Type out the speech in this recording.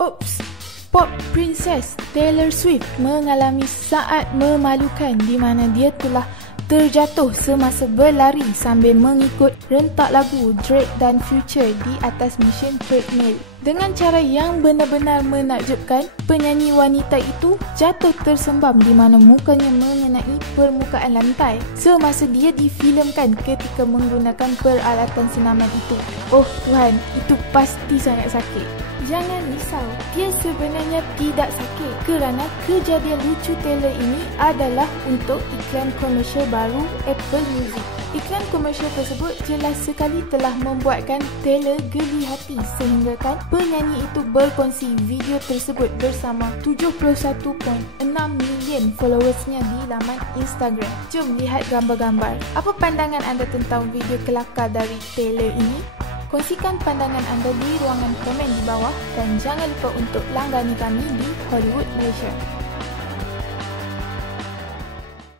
Oops, pop princess Taylor Swift mengalami saat memalukan di mana dia telah terjatuh semasa berlari sambil mengikut rentak lagu Drake dan Future di atas mesin treadmill. Dengan cara yang benar-benar menakjubkan, penyanyi wanita itu jatuh tersembam di mana mukanya mengenai permukaan lantai semasa dia difilmkan ketika menggunakan peralatan senaman itu. Oh Tuhan, itu pasti sangat sakit. Jangan risau, dia sebenarnya tidak sakit kerana kejadian lucu Taylor ini adalah untuk iklan komersial baru Apple Music. Iklan komersial tersebut jelas sekali telah membuatkan Taylor geli hati sehingga kan penyanyi itu berkongsi video tersebut bersama 71.6 million followersnya di laman Instagram. Jom lihat gambar-gambar. Apa pandangan anda tentang video kelakar dari Taylor ini? Kongsikan pandangan anda di ruangan komen di bawah dan jangan lupa untuk langgani kami di Hollywood Malaysia.